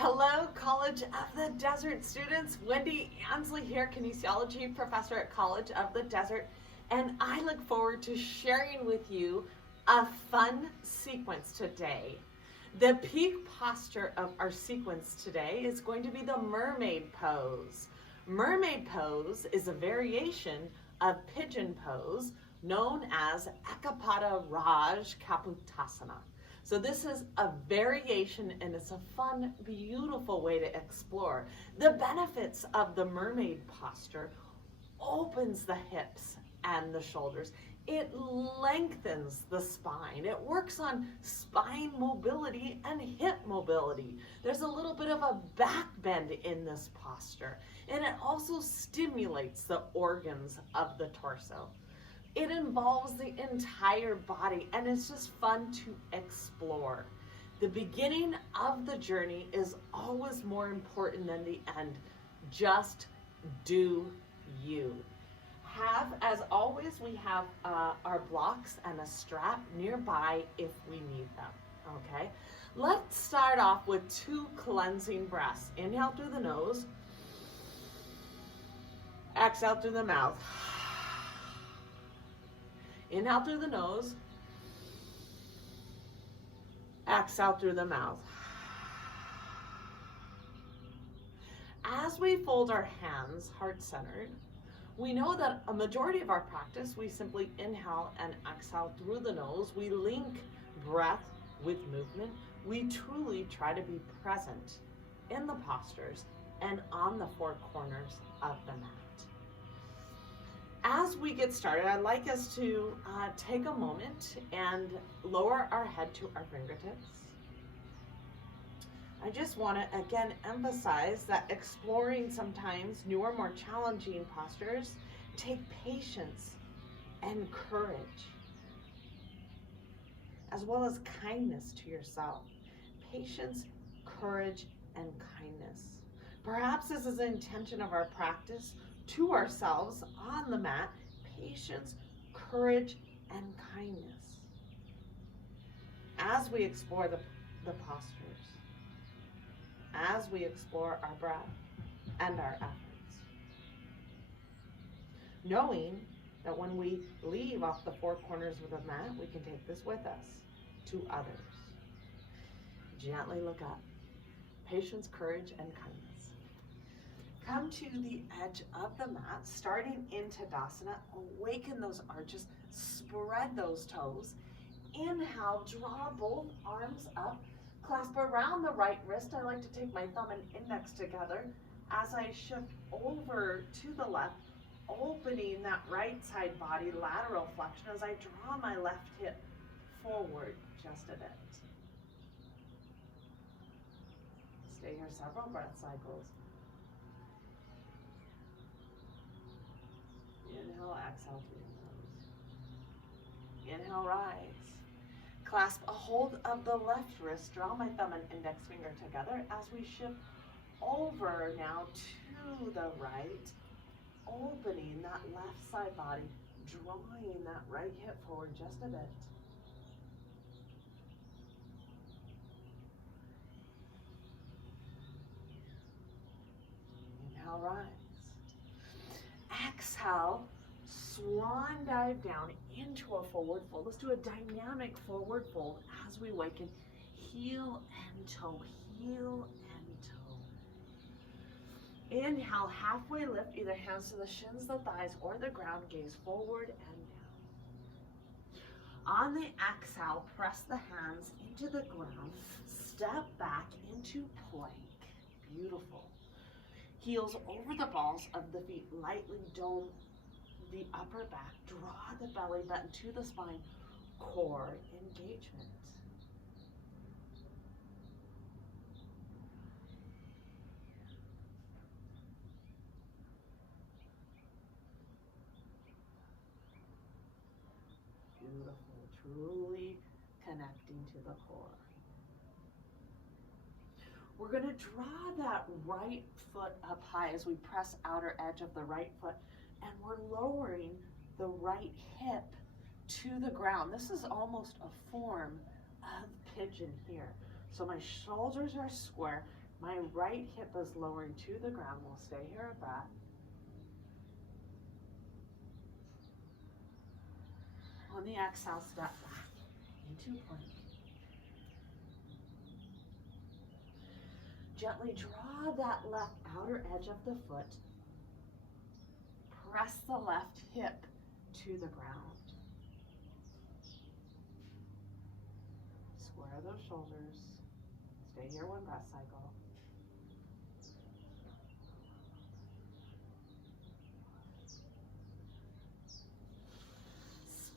Hello, College of the Desert students. Wendy Ansley here, kinesiology professor at College of the Desert, and I look forward to sharing with you a fun sequence today. The peak posture of our sequence today is going to be the Mermaid Pose. Mermaid Pose is a variation of Pigeon Pose known as Ekapada Raj Kapotasana. So this is a variation and it's a fun, beautiful way to explore. The benefits of the mermaid posture opens the hips and the shoulders. It lengthens the spine. It works on spine mobility and hip mobility. There's a little bit of a back bend in this posture, and it also stimulates the organs of the torso. It involves the entire body, and it's just fun to explore. The beginning of the journey is always more important than the end. Just do you. As always, we have our blocks and a strap nearby if we need them, okay? Let's start off with 2 cleansing breaths. Inhale through the nose, exhale through the mouth. Inhale through the nose, exhale through the mouth. As we fold our hands heart-centered, we know that a majority of our practice, we simply inhale and exhale through the nose. We link breath with movement. We truly try to be present in the postures and on the 4 corners of the mat. As we get started, I'd like us to take a moment and lower our head to our fingertips. I just want to again emphasize that exploring sometimes newer, more challenging postures take patience and courage, as well as kindness to yourself. Patience, courage, and kindness. Perhaps this is the intention of our practice to ourselves on the mat: patience, courage, and kindness. As we explore the postures, as we explore our breath and our efforts, knowing that when we leave off the 4 corners of the mat, we can take this with us to others. Gently look up. Patience, courage, and kindness. Come to the edge of the mat, starting in Tadasana. Awaken those arches, spread those toes. Inhale, draw both arms up, clasp around the right wrist. I like to take my thumb and index together as I shift over to the left, opening that right side body, lateral flexion, as I draw my left hip forward just a bit. Stay here several breath cycles. Inhale, exhale through your nose. Inhale, rise. Clasp a hold of the left wrist. Draw my thumb and index finger together as we shift over now to the right, opening that left side body, drawing that right hip forward just a bit. Inhale, rise. Exhale, swan dive down into a forward fold. Let's do a dynamic forward fold as we awaken. Heel and toe, heel and toe. Inhale, halfway lift, either hands to the shins, the thighs, or the ground. Gaze forward and down. On the exhale, press the hands into the ground. Step back into plank. Beautiful. Heels over the balls of the feet, lightly dome the upper back, draw the belly button to the spine, core engagement. Beautiful, truly connecting to the core. We're going to draw that right foot up high as we press outer edge of the right foot, and we're lowering the right hip to the ground. This is almost a form of pigeon here. So my shoulders are square, My right hip is lowering to the ground. We'll stay here at that. On the exhale, step back into plank. Gently draw that left outer edge of the foot. Press the left hip to the ground. Square those shoulders. Stay here one breath cycle.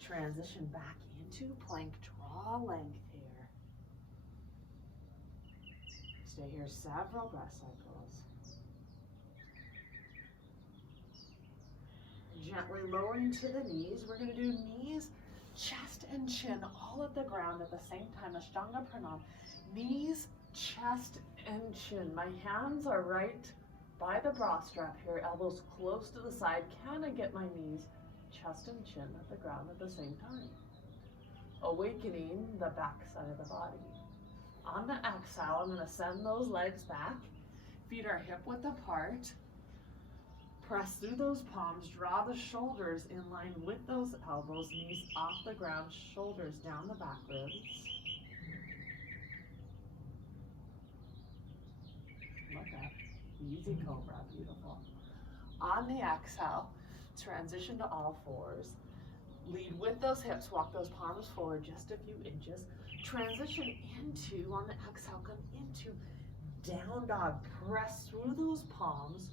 Transition back into plank. Draw length here. Stay here several breath cycles. Gently lowering to the knees. We're going to do knees, chest, and chin all at the ground at the same time. Ashtanga Pranam. Knees, chest, and chin. My hands are right by the bra strap here. Elbows close to the side. Can I get my knees, chest, and chin at the ground at the same time? Awakening the back side of the body. On the exhale, I'm going to send those legs back. Feet are hip width apart. Press through those palms. Draw the shoulders in line with those elbows. Knees off the ground. Shoulders down the back ribs. Look up. Easy Cobra. Beautiful. On the exhale, transition to all fours. Lead with those hips. Walk those palms forward just a few inches. Transition into, on the exhale, come into down dog. Press through those palms.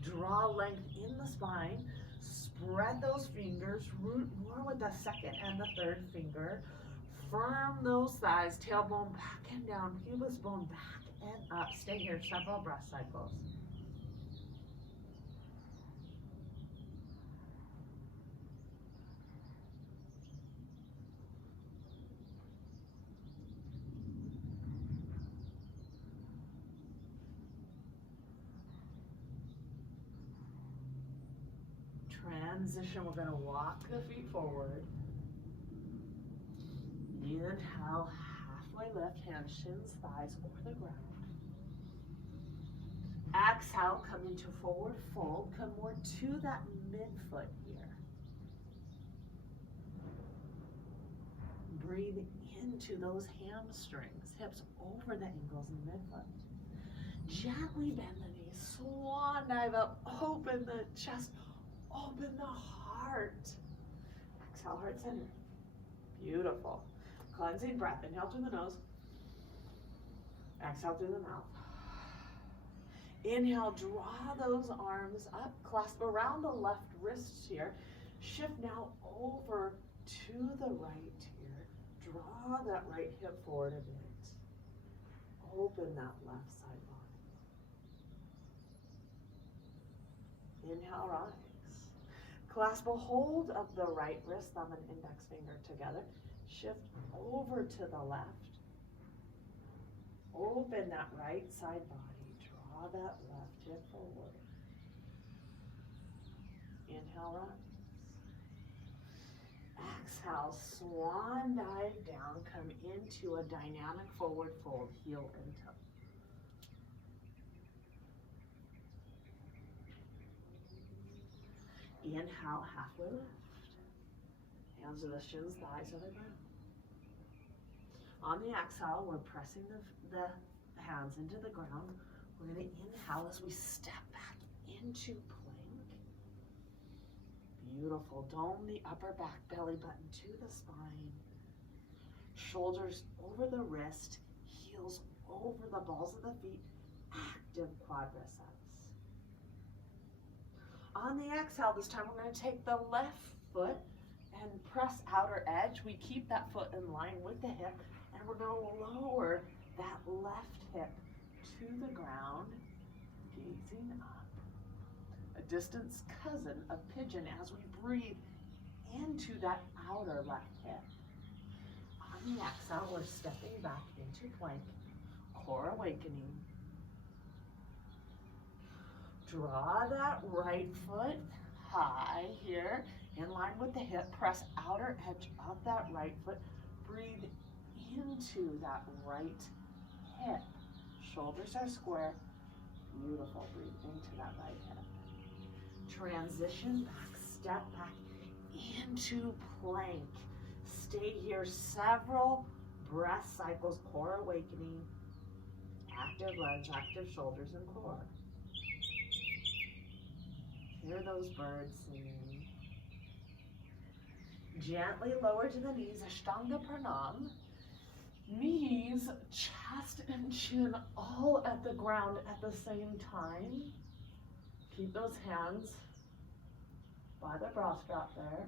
Draw length in the spine. Spread those fingers. Root more with the second and the third finger. Firm those thighs. Tailbone back and down. Pubis bone back and up. Stay here several breath cycles. Transition, we're going to walk the feet forward. Inhale, halfway lift, hands, shins, thighs over the ground. Exhale, come into forward fold. Come more to that midfoot here. Breathe into those hamstrings, hips over the ankles and midfoot. Gently bend the knees, swan dive up, open the chest, open the heart. Exhale, heart center. Beautiful. Cleansing breath. Inhale through the nose. Exhale through the mouth. Inhale, draw those arms up, clasp around the left wrists here. Shift now over to the right here. Draw that right hip forward a bit. Open that left side body. Inhale, rise. Clasp a hold of the right wrist, thumb and index finger together. Shift over to the left. Open that right side body. Draw that left hip forward. Inhale, rise. Exhale, swan dive down. Come into a dynamic forward fold, heel and toe. Inhale, halfway lift. Hands to the shins, thighs to the ground. On the exhale, we're pressing the hands into the ground. We're going to inhale as we step back into plank. Beautiful. Dome the upper back, belly button to the spine. Shoulders over the wrist, heels over the balls of the feet. Active quadriceps. On the exhale, this time we're going to take the left foot and press outer edge. We keep that foot in line with the hip, and we're going to lower that left hip to the ground, gazing up. A distant cousin of pigeon as we breathe into that outer left hip. On the exhale, we're stepping back into plank, core awakening. Draw that right foot high here, in line with the hip. Press outer edge of that right foot. Breathe into that right hip. Shoulders are square. Beautiful. Breathe into that right hip. Transition back, step back into plank. Stay here several breath cycles, core awakening. Active legs, active shoulders and core. Hear those birds singing. Gently lower to the knees, Ashtanga Pranam. Knees, chest and chin all at the ground at the same time. Keep those hands by the bra strap there.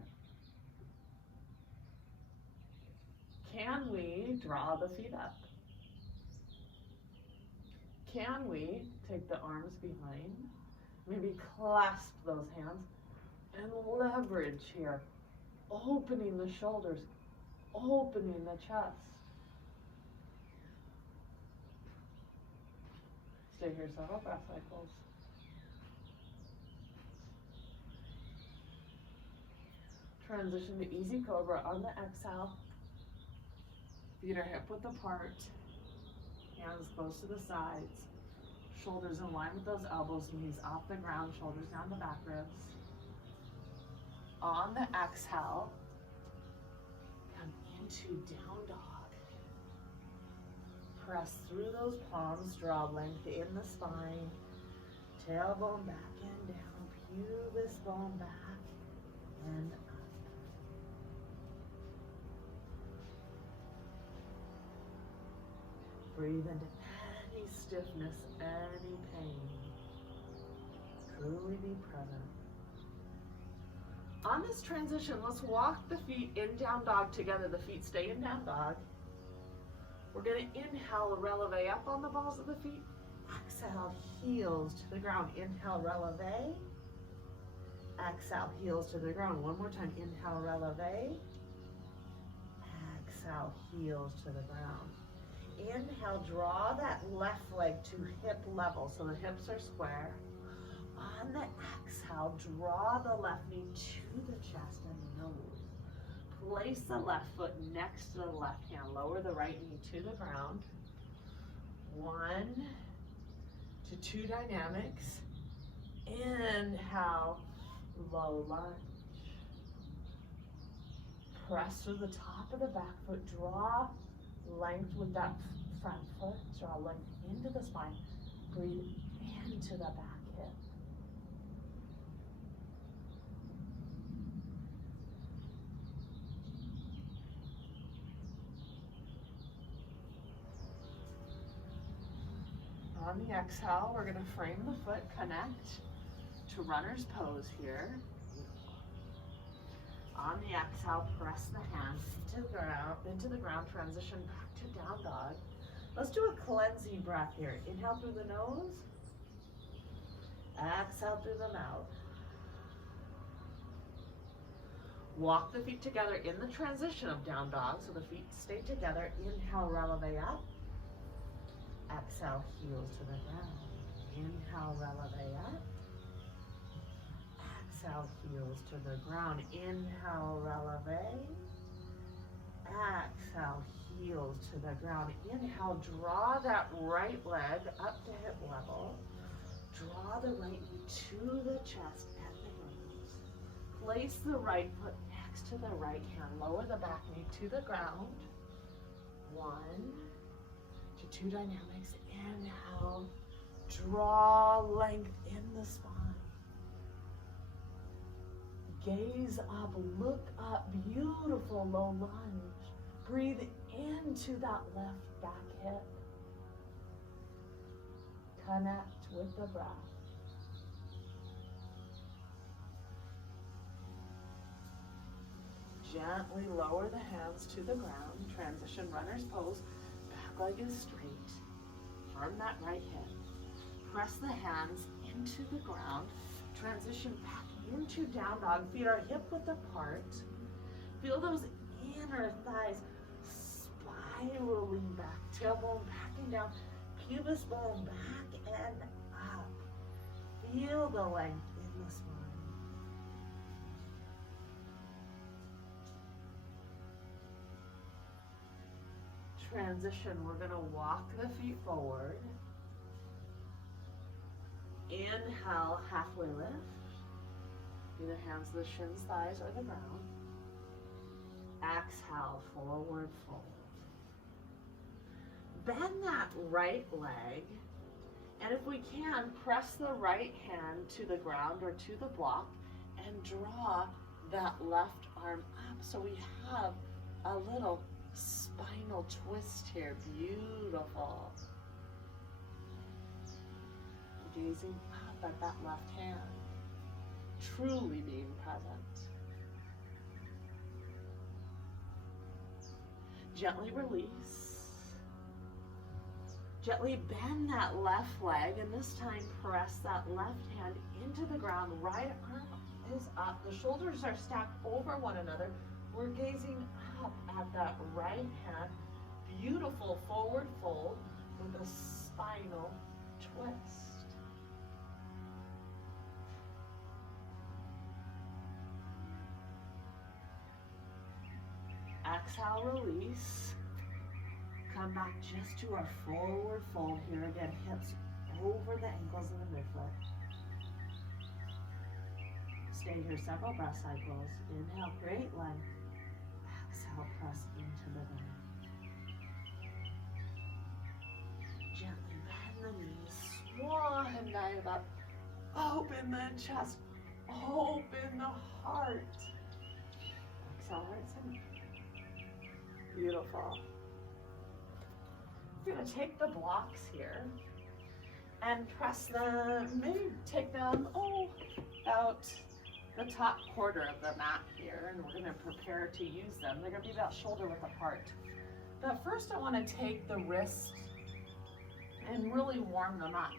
Can we draw the feet up? Can we take the arms behind? Maybe clasp those hands and leverage here. Opening the shoulders, opening the chest. Stay here several breath cycles. Transition to easy cobra on the exhale. Feet are hip width apart. Hands close to the sides. Shoulders in line with those elbows, knees off the ground, shoulders down the back ribs. On the exhale, come into down dog. Press through those palms, draw length in the spine. Tailbone back and down, pubis bone back and up. Breathe into any stiffness, any pain. Truly be present. On this transition, let's walk the feet in down dog together. The feet stay in down dog. We're going to inhale, releve up on the balls of the feet. Exhale, heels to the ground. Inhale, releve. Exhale, heels to the ground. One more time. Inhale, releve. Exhale, heels to the ground. Inhale, draw that left leg to hip level, so the hips are square. On the exhale, draw the left knee to the chest and nose. Place the left foot next to the left hand. Lower the right knee to the ground. 1 to 2 dynamics. Inhale, low lunge. Press through the top of the back foot. Draw length with that front foot. Draw length into the spine. Breathe into the back hip. On the exhale, we're going to frame the foot, connect to runner's pose here. On the exhale, press the hands into the ground, transition back to down dog. Let's do a cleansing breath here. Inhale through the nose, exhale through the mouth. Walk the feet together in the transition of down dog, so the feet stay together. Inhale, releve up. Exhale, heels to the ground. Inhale, releve up. Exhale, heels to the ground. Inhale, releve. Exhale, heels to the ground. Inhale, draw that right leg up to hip level. Draw the right knee to the chest and the nose. Place the right foot next to the right hand. Lower the back knee to the ground. 1 to 2 dynamics. Inhale, draw length in the spine. Gaze up, look up, beautiful low lunge. Breathe into that left back hip. Connect with the breath. Gently lower the hands to the ground. Transition runner's pose. Back leg is straight. Firm that right hip. Press the hands into the ground. Transition back into down dog. Feet are hip width apart. Feel those inner thighs spiraling back. Tailbone back and down. Pubis bone back and up. Feel the length in the spine. Transition, we're going to walk the feet forward. Inhale, halfway lift. Either hands to the shins, thighs, or the ground. Exhale, forward fold. Bend that right leg, and if we can, press the right hand to the ground or to the block and draw that left arm up so we have a little spinal twist here. Beautiful. Gazing up at that left hand, truly being present. Gently release. Gently bend that left leg, and this time press that left hand into the ground. Right arm is up. The shoulders are stacked over one another. We're gazing up at that right hand. Beautiful forward fold with a spinal twist. Exhale, release. Come back just to our forward fold here. Again, hips over the ankles in the midfoot. Stay here several breath cycles. Inhale, great length. Exhale, press into the belly. Gently bend the knees. Swan dive up. Open the chest. Open the heart. Exhale, right side. Beautiful. We're going to take the blocks here and press them, maybe take them, about the top quarter of the mat here, and we're going to prepare to use them. They're going to be about shoulder width apart. But first I want to take the wrists and really warm them up.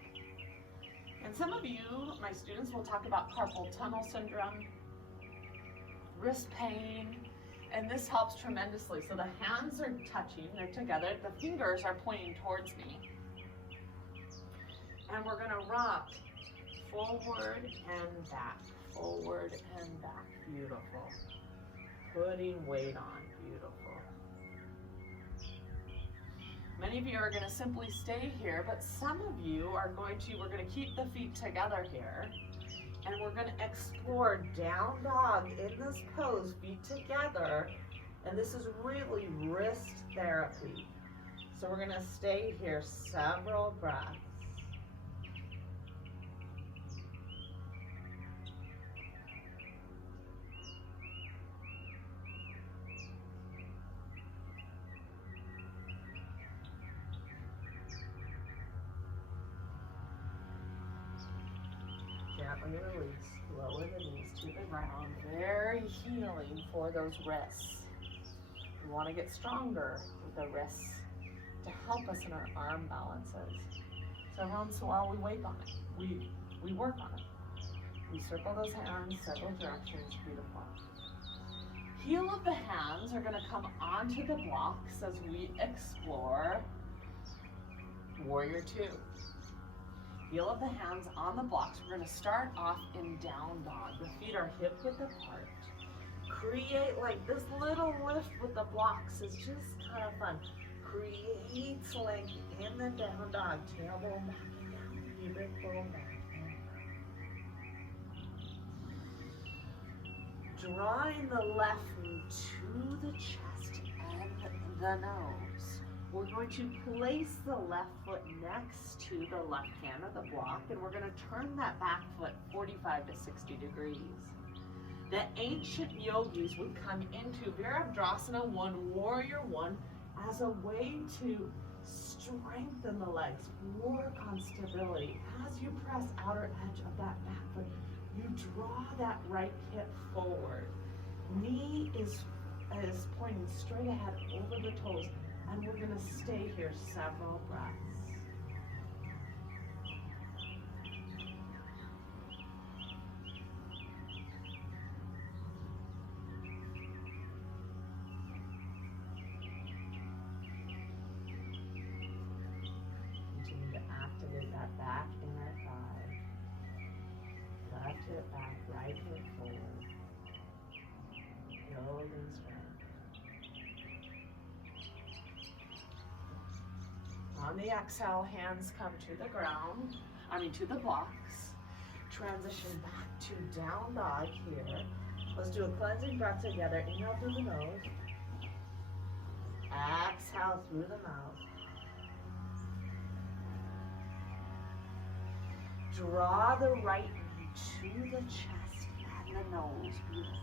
And some of you, my students, will talk about carpal tunnel syndrome, wrist pain, and this helps tremendously. So the hands are touching, they're together, the fingers are pointing towards me. And we're gonna rock forward and back, forward and back. Beautiful. Putting weight on, beautiful. Many of you are gonna simply stay here, but some of you are we're gonna keep the feet together here. And we're going to explore down dog in this pose, feet together. And this is really wrist therapy. So we're going to stay here several breaths. Gently release, lower the knees to the ground. Very healing for those wrists. We want to get stronger with the wrists to help us in our arm balances. So every once in a while we wait on it. We work on it. We circle those hands several directions. Beautiful. Heel of the hands are going to come onto the blocks as we explore Warrior Two. Heel of the hands on the blocks. We're going to start off in down dog. The feet are hip width apart. Create like this little lift with the blocks is just kind of fun. Creates length in the down dog. Tailbone back and down. Pubic bone back and down. Drawing the left knee to the chest and the nose. We're going to place the left foot next to the left hand of the block, and we're going to turn that back foot 45 to 60 degrees. The ancient yogis would come into Viravdrasana One, Warrior One, as a way to strengthen the legs, work on stability. As you press outer edge of that back foot, you draw that right hip forward. Knee is pointing straight ahead over the toes. And we're going to stay here several breaths. Continue to activate that back inner thigh. Left hip back, right hip forward. Building strength. On the exhale, hands come to the ground. to the blocks. Transition back to down dog here. Let's do a cleansing breath together. Inhale through the nose. Exhale through the mouth. Draw the right knee to the chest and the nose. Beautiful.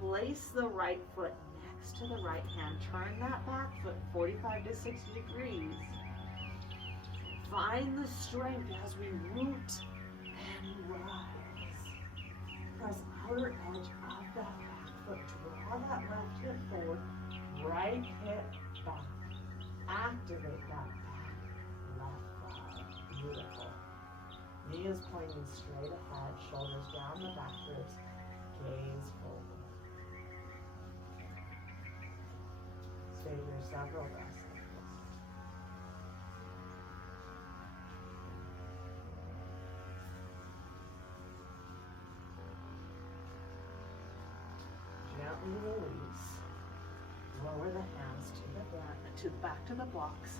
Place the right foot next to the right hand. Turn that back foot 45 to 60 degrees. Find the strength as we root and rise. Press outer edge of that back foot. Draw that left hip forward. Right hip back. Activate that back left thigh. Beautiful. Knee is pointing straight ahead. Shoulders down the back ribs. Gaze forward. Stay here several breaths like this. Gently release. Lower the hands back to the blocks.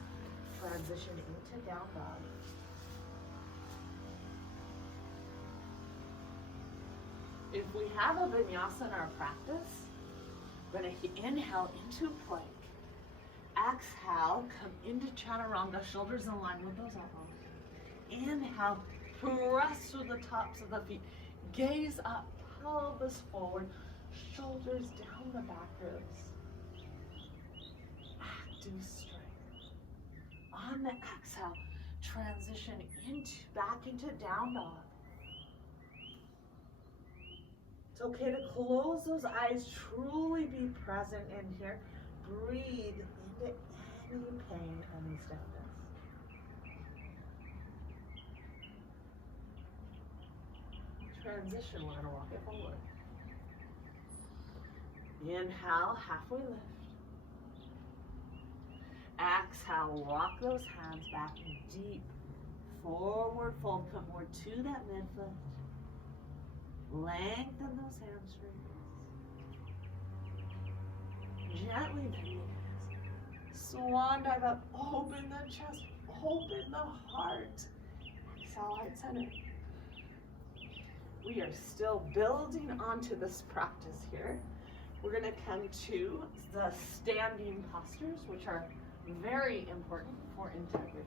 Transition into down dog. If we have a vinyasa in our practice, we're going to inhale into plank. Exhale, come into chaturanga, shoulders in line with those elbows. Inhale, press through the tops of the feet. Gaze up, pelvis forward, shoulders down the back ribs. Active strength. On the exhale, transition back into down dog. It's okay to close those eyes, truly be present in here. Breathe into any pain, any stiffness. Transition, we're going to walk it forward. Inhale, halfway lift. Exhale, walk those hands back deep. Forward fold, come more to that midfoot. Lengthen those hamstrings. Gently bend the knees. Swan dive up. Open the chest. Open the heart. Exhale, heart center. We are still building onto this practice here. We're going to come to the standing postures, which are very important for integrity.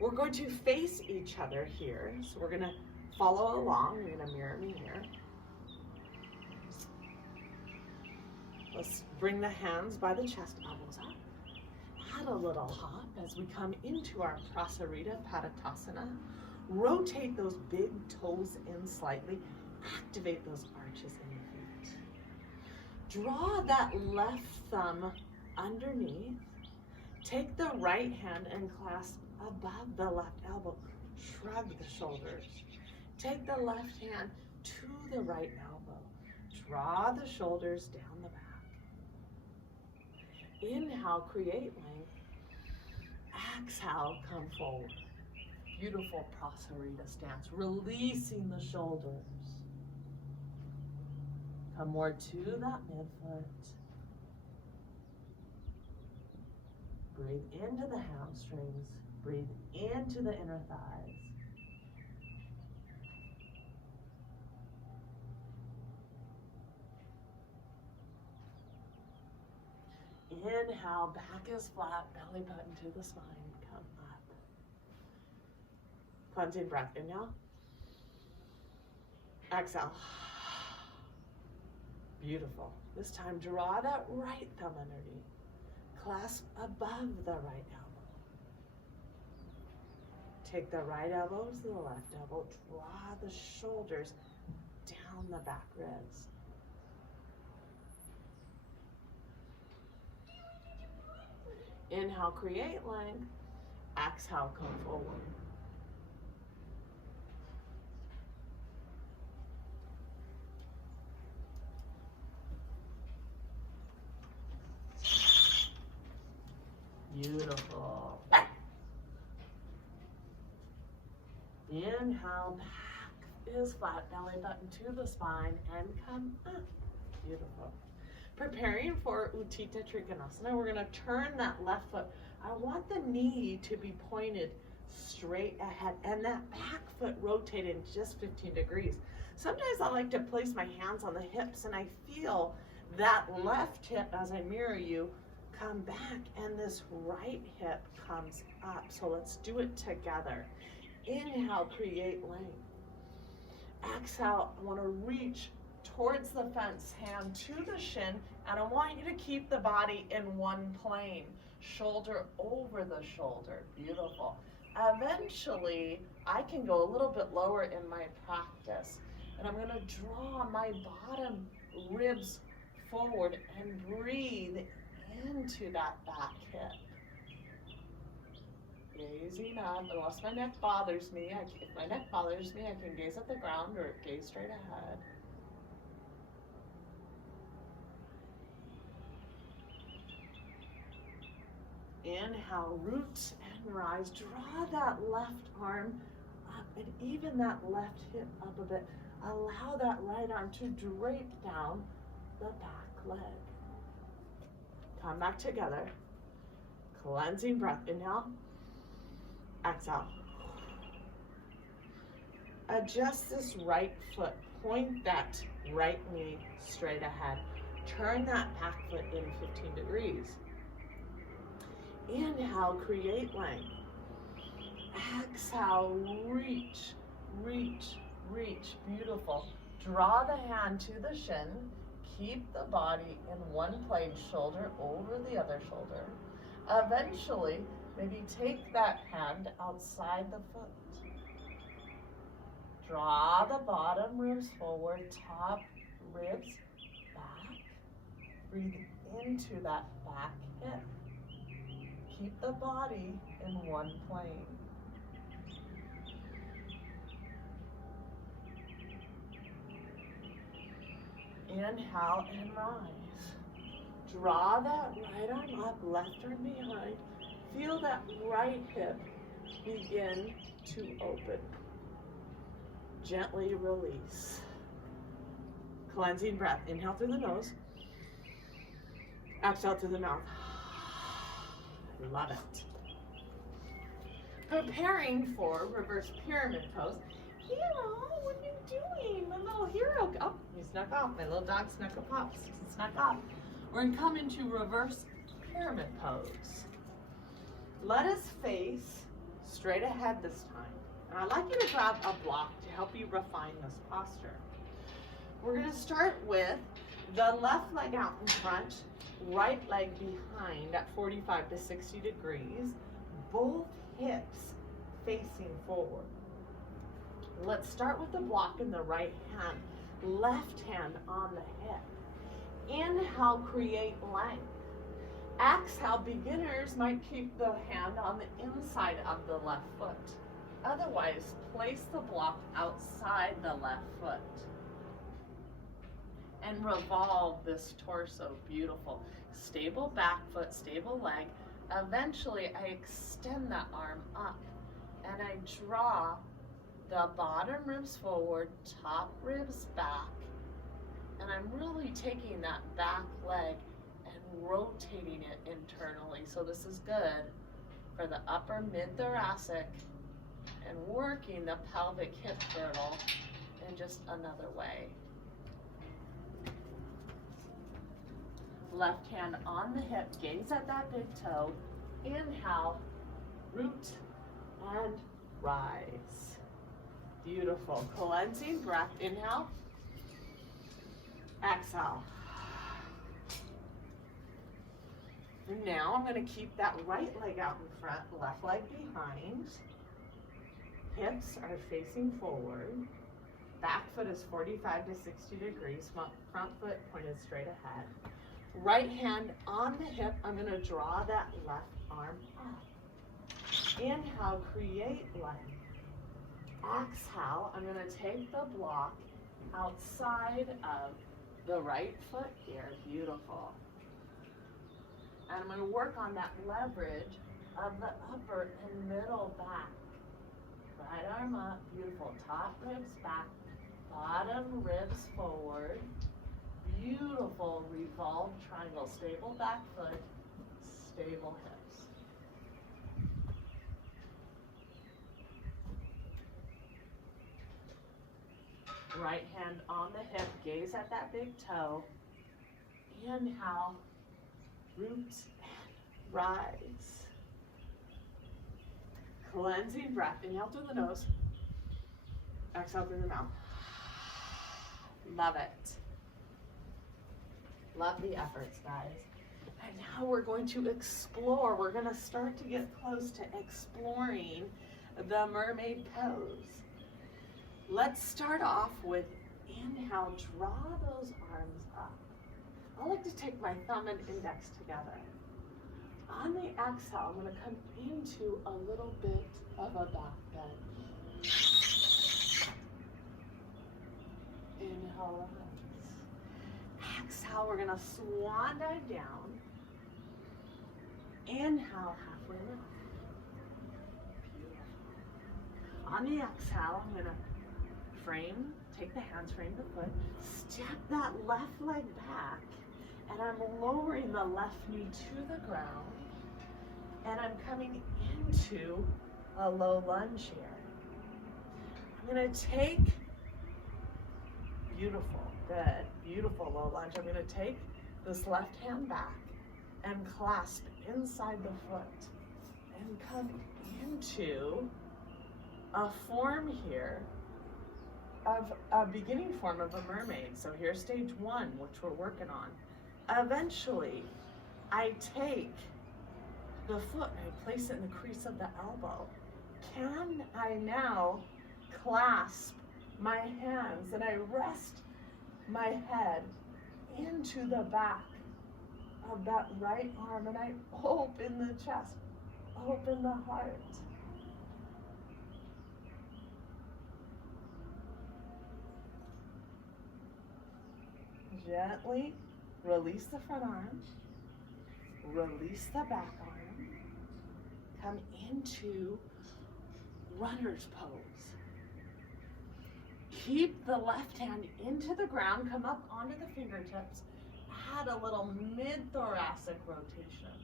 We're going to face each other here. So we're going to follow along. You're going to mirror me here. Let's bring the hands by the chest, elbows up. Add a little hop as we come into our Prasarita Patatasana. Rotate those big toes in slightly. Activate those arches in the feet. Draw that left thumb underneath. Take the right hand and clasp above the left elbow. Shrug the shoulders. Take the left hand to the right elbow. Draw the shoulders down the back. Inhale, create length. Exhale, come forward. Beautiful Prasarita stance, releasing the shoulders. Come more to that midfoot. Breathe into the hamstrings. Breathe into the inner thighs. Inhale, back is flat, belly button to the spine. Come up. Cleansing breath. Inhale. Exhale. Beautiful. This time, draw that right thumb underneath. Clasp above the right elbow. Take the right elbow to the left elbow. Draw the shoulders down the back ribs. Inhale, create length. Exhale, come forward. Beautiful. Inhale, back is flat, belly button to the spine, and come up. Beautiful. Preparing for Untitled Chapter, we're going to turn that left foot. I want the knee to be pointed straight ahead. And that back foot rotated just 15 degrees. Sometimes I like to place my hands on the hips and I feel that left hip as I mirror you come back and this right hip comes up. So let's do it together. Inhale, create length. Exhale, I want to reach towards the fence, hand to the shin, and I want you to keep the body in one plane. Shoulder over the shoulder. Beautiful. Eventually, I can go a little bit lower in my practice. And I'm going to draw my bottom ribs forward and breathe into that back hip. Gazing up, unless my neck bothers me. If my neck bothers me, I can gaze at the ground or gaze straight ahead. Inhale, root and rise. Draw that left arm up and even that left hip up a bit. Allow that right arm to drape down the back leg. Come back together. Cleansing breath. Inhale. Exhale. Adjust this right foot. Point that right knee straight ahead. Turn that back foot in 15 degrees. Inhale, create length. Exhale, reach, reach, reach. Beautiful. Draw the hand to the shin. Keep the body in one plane, shoulder over the other shoulder. Eventually, maybe take that hand outside the foot. Draw the bottom ribs forward, top ribs back. Breathe into that back hip. Keep the body in one plane. Inhale and rise. Draw that right arm up, left arm behind. Feel that right hip begin to open. Gently release. Cleansing breath. Inhale through the nose. Exhale through the mouth. Love it. Preparing for reverse pyramid pose. Hero, what are you doing? My little hero. Oh, he snuck off. My little dog snuck off. We're going to come into reverse pyramid pose. Let us face straight ahead this time. And I'd like you to grab a block to help you refine this posture. We're going to start with the left leg out in front, right leg behind at 45 to 60 degrees, both hips facing forward. Let's start with the block in the right hand, left hand on the hip. Inhale, create length. Exhale, beginners might keep the hand on the inside of the left foot. Otherwise, place the block outside the left foot. And revolve this torso. Beautiful. Stable back foot, stable leg. Eventually, I extend that arm up and I draw the bottom ribs forward, top ribs back. And I'm really taking that back leg and rotating it internally. So this is good for the upper mid-thoracic and working the pelvic hip girdle in just another way. Left hand on the hip, gaze at that big toe. Inhale, root and rise. Beautiful. Cleansing breath. Inhale. Exhale. Now I'm going to keep that right leg out in front, left leg behind. Hips are facing forward. Back foot is 45 to 60 degrees. Front foot pointed straight ahead. Right hand on the hip, I'm going to draw that left arm up. Inhale, create length. Exhale, I'm going to take the block outside of the right foot here. Beautiful. And I'm going to work on that leverage of the upper and middle back. Right arm up, beautiful. Top ribs back, bottom ribs forward. Beautiful revolved triangle. Stable back foot, stable hips. right hand on the hip, gaze at that big toe. Inhale, root and rise. Cleansing breath. Inhale through the nose. Exhale through the mouth. Love it. Love the efforts, guys. And now we're going to explore. We're going to start to get close to exploring the mermaid pose. Let's start off with inhale, draw those arms up. I like to take my thumb and index together. On the exhale, I'm going to come into a little bit of a back bend. Inhale, rise. Exhale, we're going to swan dive down. Inhale, halfway lift. Beautiful. On the exhale, I'm going to take the hands, frame the foot, step that left leg back, and I'm lowering the left knee to the ground, and I'm coming into a low lunge here. I'm going to take, beautiful, good, beautiful low lunge. I'm going to take this left hand back and clasp inside the foot and come into a form here of a beginning form of a mermaid. So here's stage one, which we're working on. Eventually, I take the foot and I place it in the crease of the elbow. Can I now clasp my hands and I rest my head into the back of that right arm and I open the chest, open the heart. Gently release the front arm, release the back arm, come into runner's pose. Keep the left hand into the ground, come up onto the fingertips, add a little mid-thoracic rotation.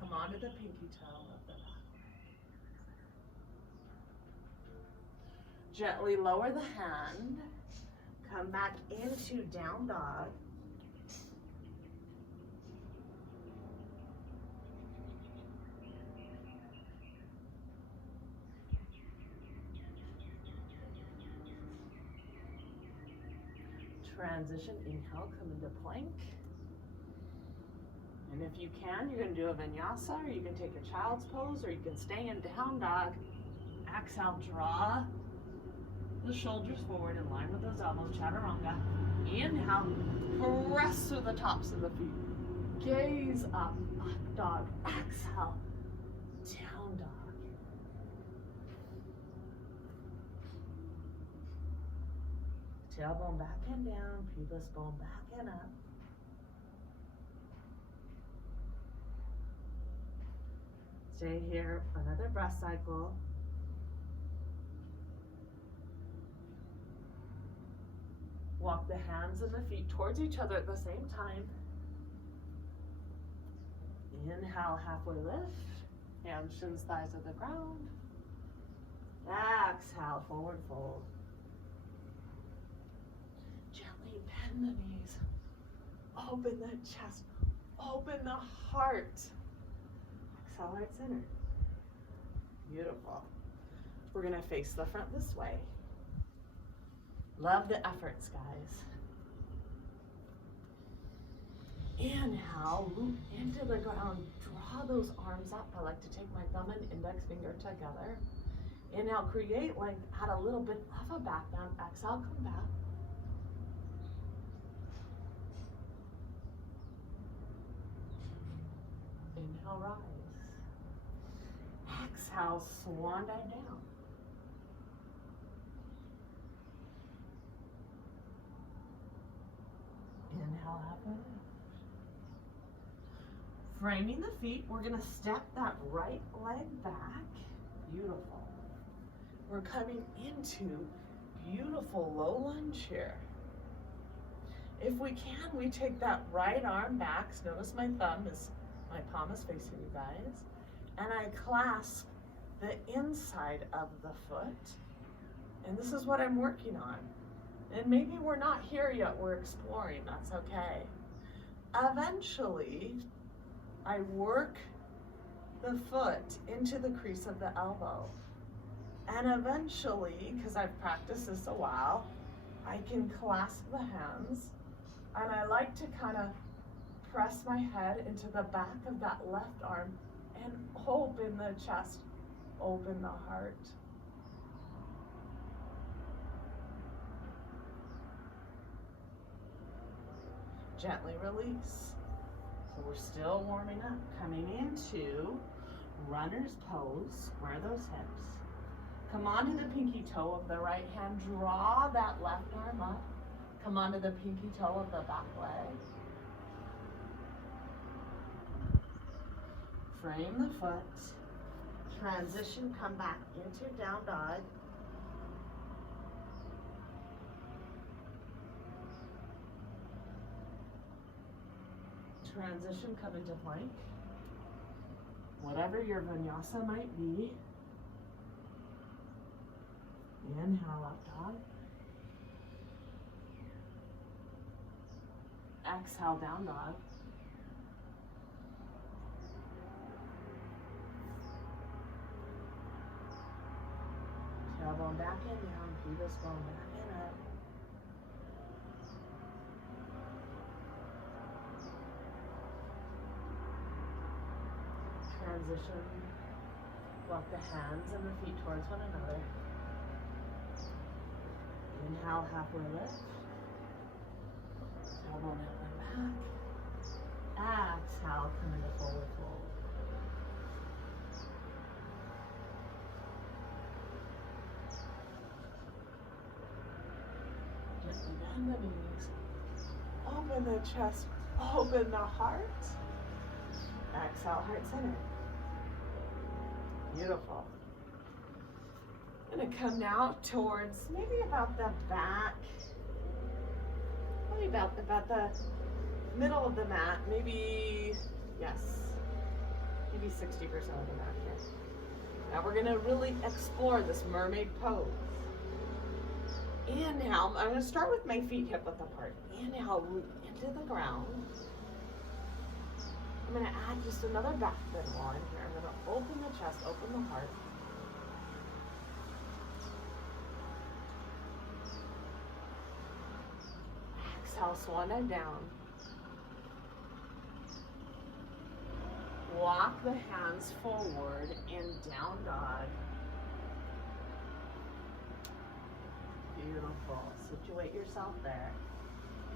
Come onto the pinky toe of the back. Gently lower the hand. Come back into down dog. Transition, inhale, come into plank. And if you can, you're going to do a vinyasa, or you can take a child's pose, or you can stay in down dog. Exhale, draw the shoulders forward in line with those elbows, chaturanga. Inhale, press through the tops of the feet. Gaze up, up dog. Exhale, down dog. Tailbone back and down, pubis bone back and up. Stay here, another breath cycle. Walk the hands and the feet towards each other at the same time. Inhale, halfway lift. Hands, shins, thighs at the ground. Exhale, forward fold. Gently bend the knees. Open the chest. Open the heart. Exhale, right center. Beautiful. We're going to face the front this way. Love the efforts, guys. Inhale, root into the ground. Draw those arms up. I like to take my thumb and index finger together. Inhale, create length. Add a little bit of a back bend. Exhale, come back. Inhale, rise. Exhale, swan dive down. Inhale, halfway lift. Framing the feet, we're going to step that right leg back. Beautiful. We're coming into beautiful low lunge here. If we can, we take that right arm back. Notice my thumb is, my palm is facing you guys. And I clasp the inside of the foot. And this is what I'm working on. And maybe we're not here yet, we're exploring, that's okay. Eventually, I work the foot into the crease of the elbow. And eventually, because I've practiced this a while, I can clasp the hands, and I like to kind of press my head into the back of that left arm and open the chest, open the heart. Gently release. So we're still warming up, coming into runner's pose, square those hips. Come onto the pinky toe of the right hand, draw that left arm up. Come onto the pinky toe of the back leg. Frame the foot. Transition, come back into down dog. Transition, come into plank. Whatever your vinyasa might be. Inhale, up dog. Exhale, down dog. Tailbone back in, down, pubis bone back in, up. Transition, walk the hands and the feet towards one another. Inhale, halfway lift. Tailbone out and back. Exhale, come into forward fold. Gently bend the knees. Open the chest, open the heart. Exhale, heart center. Beautiful. I'm gonna come now towards maybe about the back, maybe about the middle of the mat, maybe, yes, maybe 60% of the mat here. Now we're gonna really explore this mermaid pose. Inhale, I'm gonna start with my feet hip width apart. Inhale, root into the ground. I'm gonna add just another back bend while I'm here. I'm gonna open the chest, open the heart. Exhale, swan dive down. Walk the hands forward in down dog. Beautiful. Situate yourself there.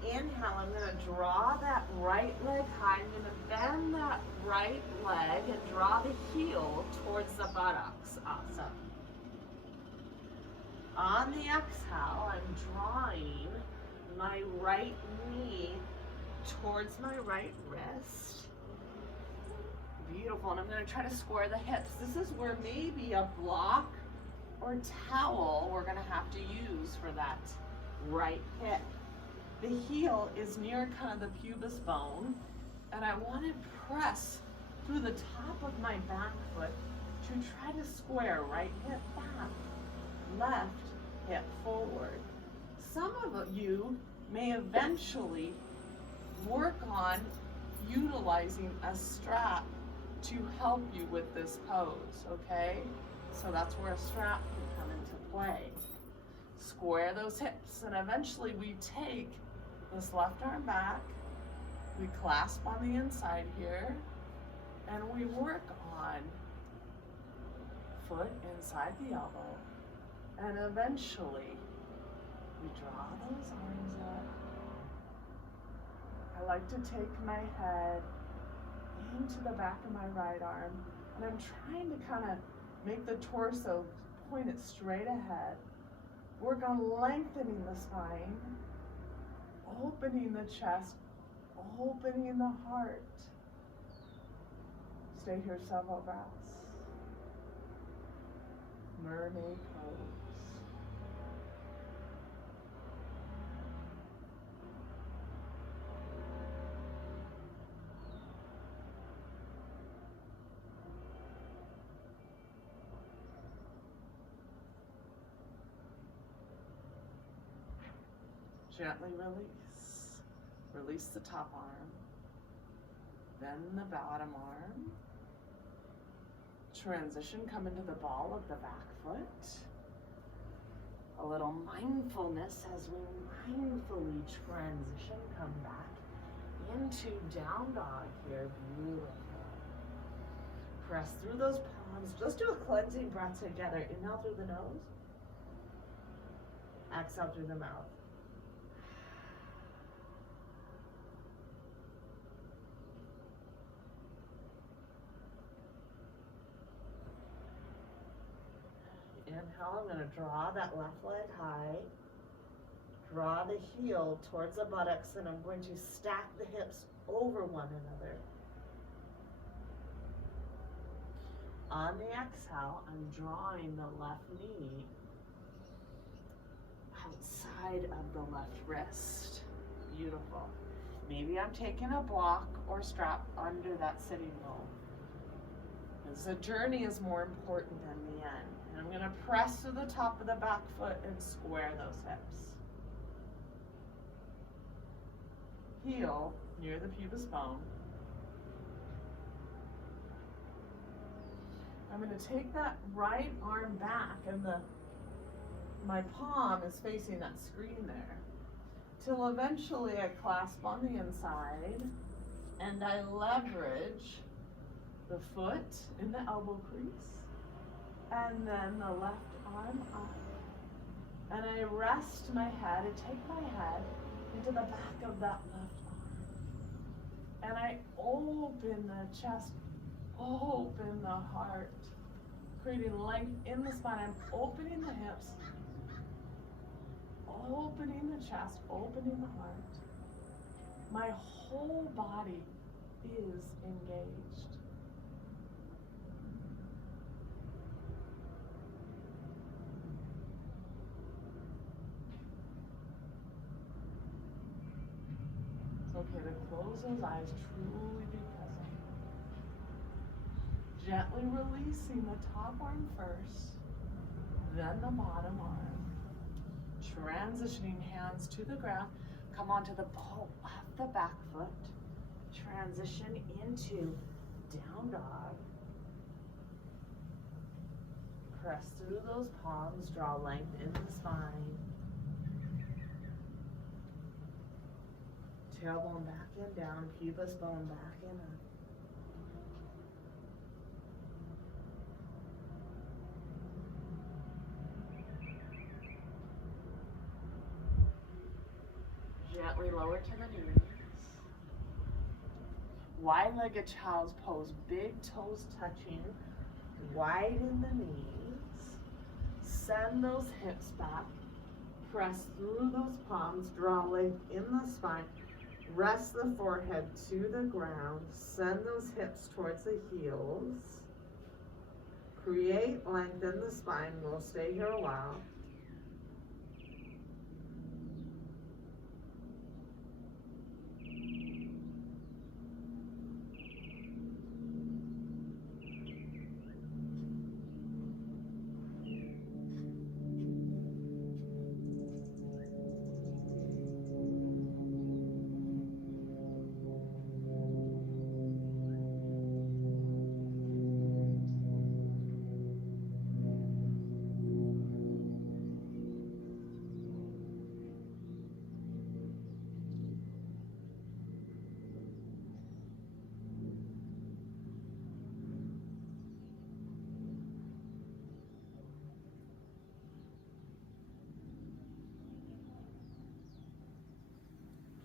Inhale, I'm going to draw that right leg high. I'm going to bend that right leg and draw the heel towards the buttocks. Awesome. On the exhale, I'm drawing my right knee towards my right wrist. Beautiful. And I'm going to try to square the hips. This is where maybe a block or towel we're going to have to use for that right hip. The heel is near kind of the pubis bone, and I want to press through the top of my back foot to try to square right hip back, left hip forward. Some of you may eventually work on utilizing a strap to help you with this pose, okay? So that's where a strap can come into play. Square those hips, and eventually we take this left arm back, we clasp on the inside here, and we work on foot inside the elbow, and eventually we draw those arms up. I like to take my head into the back of my right arm, and I'm trying to kind of make the torso point it straight ahead. Work on lengthening the spine, opening the chest, opening the heart. Stay here several breaths. Mermaid pose. Gently release. Release the top arm, then the bottom arm. Transition, come into the ball of the back foot. A little mindfulness as we mindfully transition, come back into down dog here. Beautiful. Press through those palms. Just do a cleansing breath together. Inhale through the nose. Exhale through the mouth. Inhale, I'm going to draw that left leg high. Draw the heel towards the buttocks, and I'm going to stack the hips over one another. On the exhale, I'm drawing the left knee outside of the left wrist. Beautiful. Maybe I'm taking a block or strap under that sitting bone. Because the journey is more important than the end. And I'm going to press to the top of the back foot and square those hips. Heel near the pubis bone. I'm going to take that right arm back, and my palm is facing that screen there, till eventually I clasp on the inside and I leverage the foot in the elbow crease, and then the left arm up, and I rest my head and take my head into the back of that left arm, and I open the chest, open the heart, creating length in the spine. I'm opening the hips, opening the chest, opening the heart. My whole body is engaged. It's okay to close those eyes, truly be present. Gently releasing the top arm first, then the bottom arm. Transitioning hands to the ground. Come onto the ball of the back foot. Transition into down dog. Press through those palms, draw length in the spine. Tailbone back and down, pubis bone back and up. Gently lower to the knees. Wide-legged child's pose, big toes touching, widen the knees. Send those hips back. Press through those palms, draw length in the spine. Rest the forehead to the ground. Send those hips towards the heels. Create length in the spine. We'll stay here a while.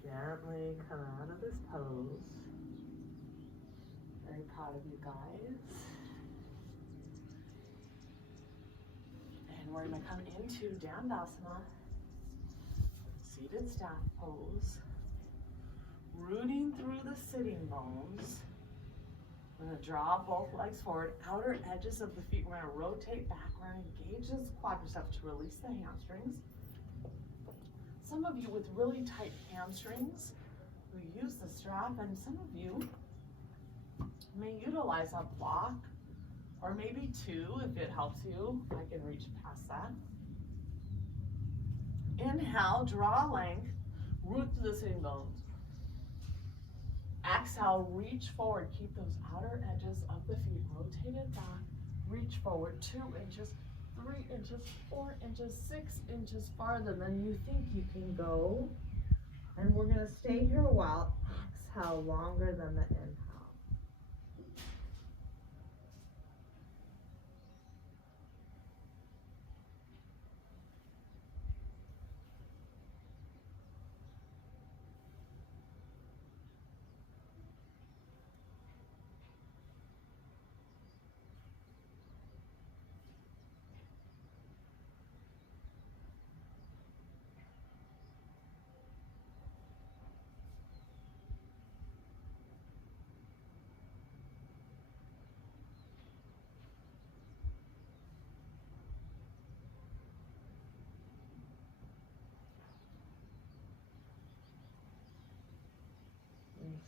Gently come out of this pose. Very proud of you guys. And we're going to come into Dandasana, seated staff pose. Rooting through the sitting bones. We're going to draw both legs forward, outer edges of the feet. We're going to rotate back. We're going to engage those quadriceps to release the hamstrings. Some of you with really tight hamstrings who use the strap, and some of you may utilize a block or maybe two if it helps you. I can reach past that. Inhale, draw length. root through the sitting bones. Exhale, reach forward. Keep those outer edges of the feet rotated back. Reach forward 2 inches, 3 inches, 4 inches, 6 inches farther than you think you can go. And we're going to stay here a while. Exhale longer than the inhale.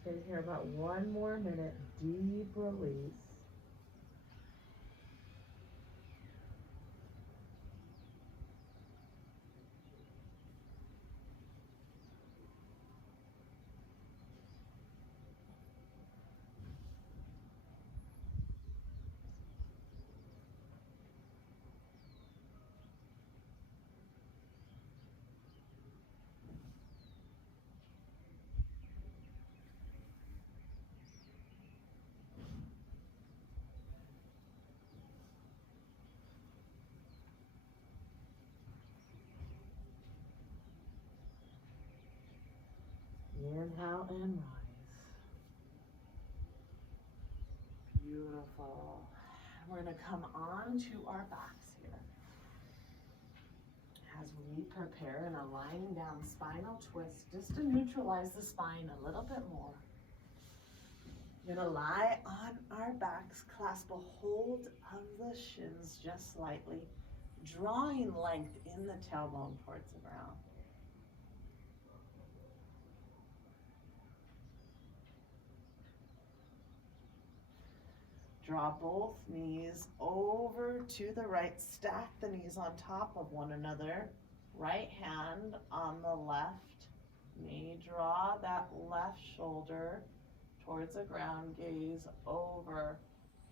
Stay here about 1 more minute. Deep release. Inhale and rise. Beautiful. We're going to come on to our backs here. As we prepare and a lying down spinal twist, just to neutralize the spine a little bit more. We're going to lie on our backs, clasp a hold of the shins just slightly, drawing length in the tailbone towards the ground. Draw both knees over to the right. Stack the knees on top of one another. Right hand on the left knee. Draw that left shoulder towards the ground. Gaze over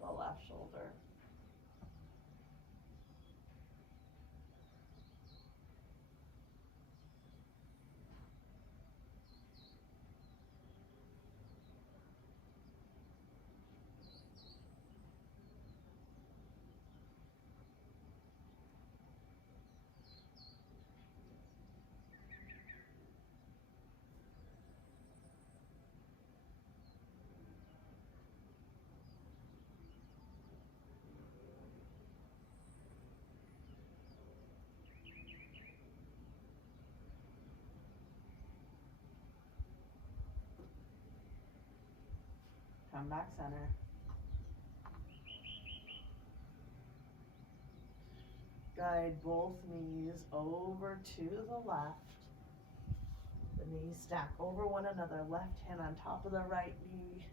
the left shoulder. Come back center. Guide both knees over to the left. The knees stack over one another. Left hand on top of the right knee.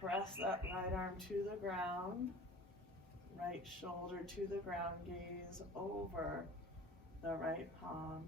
Press that right arm to the ground. Right shoulder to the ground. Gaze over the right palm.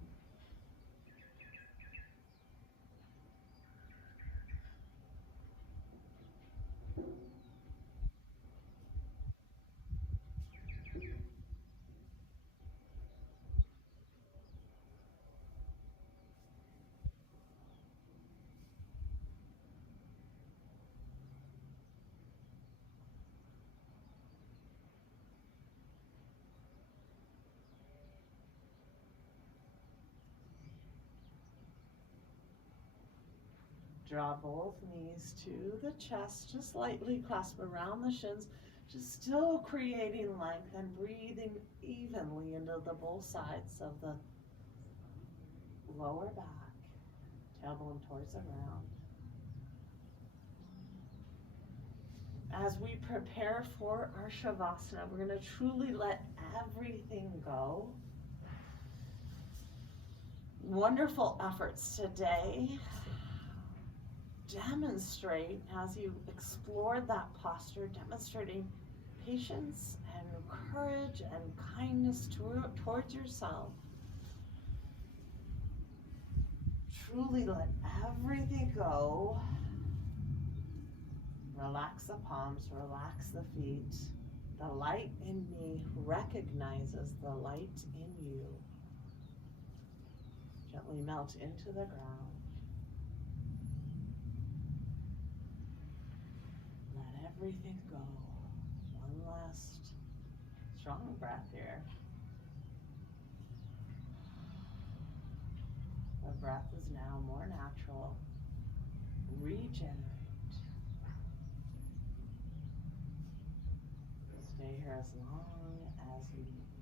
Draw both knees to the chest, just lightly clasp around the shins, just still creating length and breathing evenly into the both sides of the lower back, tailbone towards the ground. As we prepare for our Shavasana, we're going to truly let everything go. Wonderful efforts today. Demonstrate as you explored that posture, demonstrating patience and courage and kindness towards yourself. truly let everything go. Relax the palms, relax the feet. The light in me recognizes the light in you. Gently melt into the ground. Let everything go. One last strong breath here. The breath is now more natural. Regenerate. Stay here as long as you need.